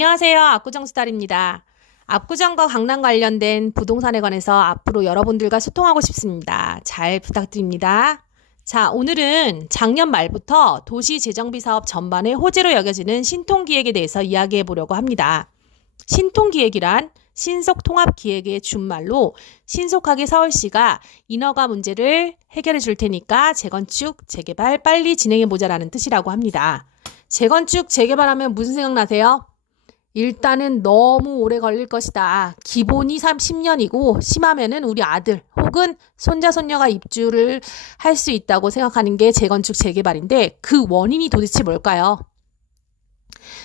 안녕하세요. 압구정 수달입니다. 압구정과 강남 관련된 부동산에 관해서 앞으로 여러분들과 소통하고 싶습니다. 잘 부탁드립니다. 자, 오늘은 작년 말부터 도시재정비 사업 전반의 호재로 여겨지는 신통기획에 대해서 이야기해 보려고 합니다. 신통기획이란 신속통합기획의 준말로 신속하게 서울시가 인허가 문제를 해결해 줄 테니까 재건축, 재개발 빨리 진행해 보자라는 뜻이라고 합니다. 재건축, 재개발하면 무슨 생각나세요? 일단은 너무 오래 걸릴 것이다. 기본이 30년이고 심하면은 우리 아들 혹은 손자, 손녀가 입주를 할 수 있다고 생각하는 게 재건축, 재개발인데 그 원인이 도대체 뭘까요?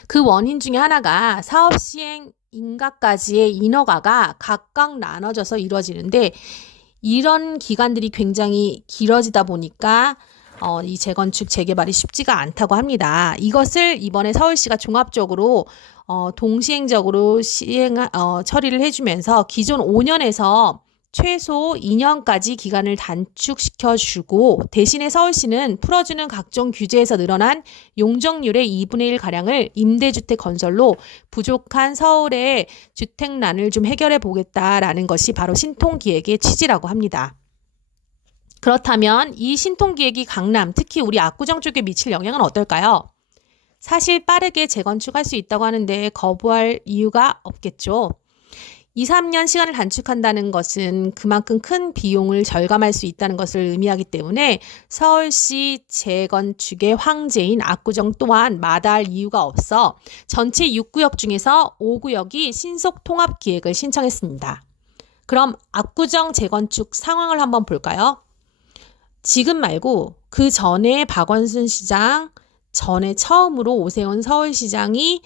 그 원인 중에 하나가 사업 시행 인가까지의 인허가가 각각 나눠져서 이루어지는데 이런 기간들이 굉장히 길어지다 보니까 이 재건축, 재개발이 쉽지가 않다고 합니다. 이것을 이번에 서울시가 종합적으로 동시행적으로 처리를 해주면서 기존 5년에서 최소 2년까지 기간을 단축시켜주고 대신에 서울시는 풀어주는 각종 규제에서 늘어난 용적률의 2분의 1 가량을 임대주택 건설로 부족한 서울의 주택난을 좀 해결해 보겠다라는 것이 바로 신통기획의 취지라고 합니다. 그렇다면 이 신통기획이 강남, 특히 우리 압구정 쪽에 미칠 영향은 어떨까요? 사실 빠르게 재건축할 수 있다고 하는데 거부할 이유가 없겠죠. 2, 3년 시간을 단축한다는 것은 그만큼 큰 비용을 절감할 수 있다는 것을 의미하기 때문에 서울시 재건축의 황제인 압구정 또한 마다할 이유가 없어 전체 6구역 중에서 5구역이 신속통합기획을 신청했습니다. 그럼 압구정 재건축 상황을 한번 볼까요? 지금 말고 그 전에 박원순 시장, 전에 처음으로 오세훈 서울시장이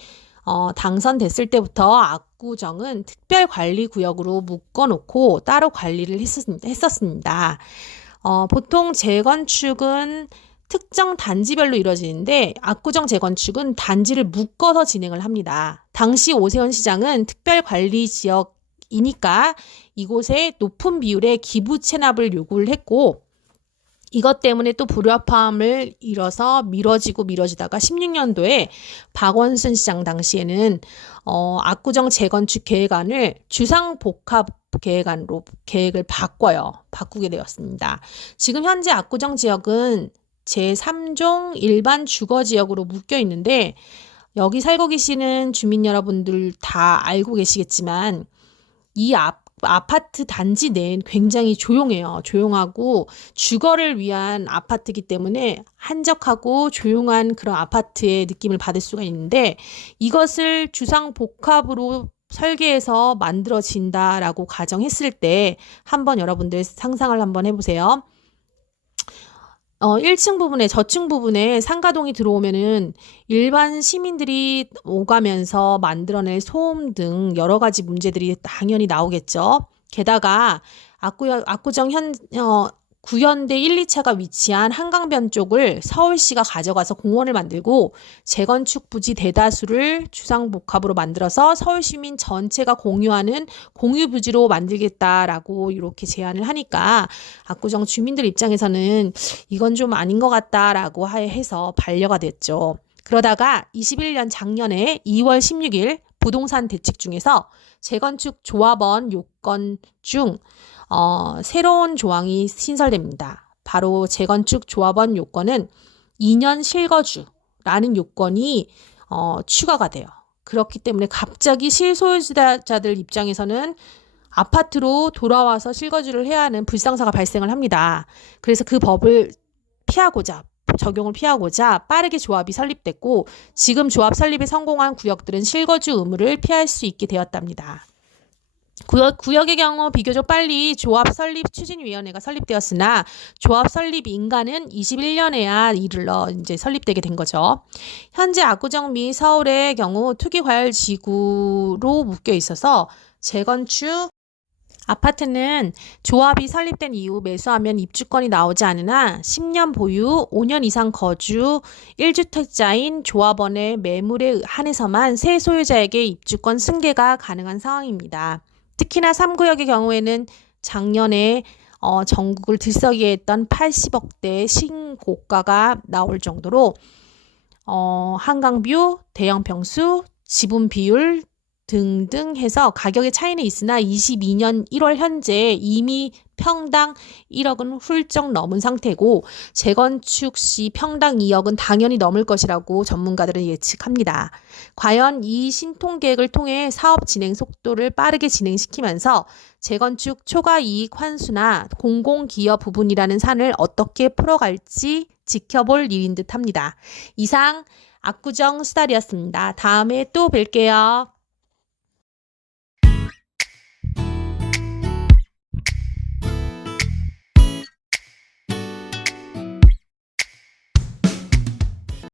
당선됐을 때부터 압구정은 특별관리구역으로 묶어놓고 따로 관리를 했었습니다. 보통 재건축은 특정 단지별로 이루어지는데 압구정 재건축은 단지를 묶어서 진행을 합니다. 당시 오세훈 시장은 특별관리지역이니까 이곳에 높은 비율의 기부 체납을 요구를 했고 이것 때문에 또 불협화음을 이뤄서 미뤄지다가 16년도에 박원순 시장 당시에는 압구정 재건축 계획안을 주상복합 계획안으로 계획을 바꾸게 되었습니다. 지금 현재 압구정 지역은 제3종 일반 주거지역으로 묶여 있는데 여기 살고 계시는 주민 여러분들 다 알고 계시겠지만 이 아파트 단지 내엔 굉장히 조용해요. 조용하고 주거를 위한 아파트이기 때문에 한적하고 조용한 그런 아파트의 느낌을 받을 수가 있는데 이것을 주상복합으로 설계해서 만들어진다라고 가정했을 때 한번 여러분들 상상을 한번 해보세요. 1층 부분에 저층 부분에 상가동이 들어오면은 일반 시민들이 오가면서 만들어낼 소음 등 여러 가지 문제들이 당연히 나오겠죠. 게다가 압구정 구현대 1, 2차가 위치한 한강변 쪽을 서울시가 가져가서 공원을 만들고 재건축 부지 대다수를 주상복합으로 만들어서 서울 시민 전체가 공유하는 공유부지로 만들겠다라고 이렇게 제안을 하니까 압구정 주민들 입장에서는 이건 좀 아닌 것 같다라고 해서 반려가 됐죠. 그러다가 21년 작년에 2월 16일 부동산 대책 중에서 재건축 조합원 요건 중 새로운 조항이 신설됩니다. 바로 재건축 조합원 요건은 2년 실거주라는 요건이 추가가 돼요. 그렇기 때문에 갑자기 실소유자들 입장에서는 아파트로 돌아와서 실거주를 해야 하는 불상사가 발생을 합니다. 그래서 그 법을 적용을 피하고자 빠르게 조합이 설립됐고 지금 조합 설립에 성공한 구역들은 실거주 의무를 피할 수 있게 되었답니다. 구역의 경우 비교적 빨리 조합 설립 추진위원회가 설립되었으나 조합 설립 인가는 21년에야 이르러 이제 설립되게 된 거죠. 현재 압구정 및 서울의 경우 투기과열지구로 묶여 있어서 재건축 아파트는 조합이 설립된 이후 매수하면 입주권이 나오지 않으나 10년 보유, 5년 이상 거주, 1주택자인 조합원의 매물에 한해서만 새 소유자에게 입주권 승계가 가능한 상황입니다. 특히나 3구역의 경우에는 작년에 전국을 들썩이게 했던 80억대 신고가가 나올 정도로 한강뷰, 대형 평수, 지분 비율 등등 해서 가격의 차이는 있으나 22년 1월 현재 이미 평당 1억은 훌쩍 넘은 상태고 재건축 시 평당 2억은 당연히 넘을 것이라고 전문가들은 예측합니다. 과연 이 신통계획을 통해 사업 진행 속도를 빠르게 진행시키면서 재건축 초과 이익 환수나 공공기여 부분이라는 산을 어떻게 풀어갈지 지켜볼 일인 듯합니다. 이상 압구정 수달이었습니다. 다음에 또 뵐게요.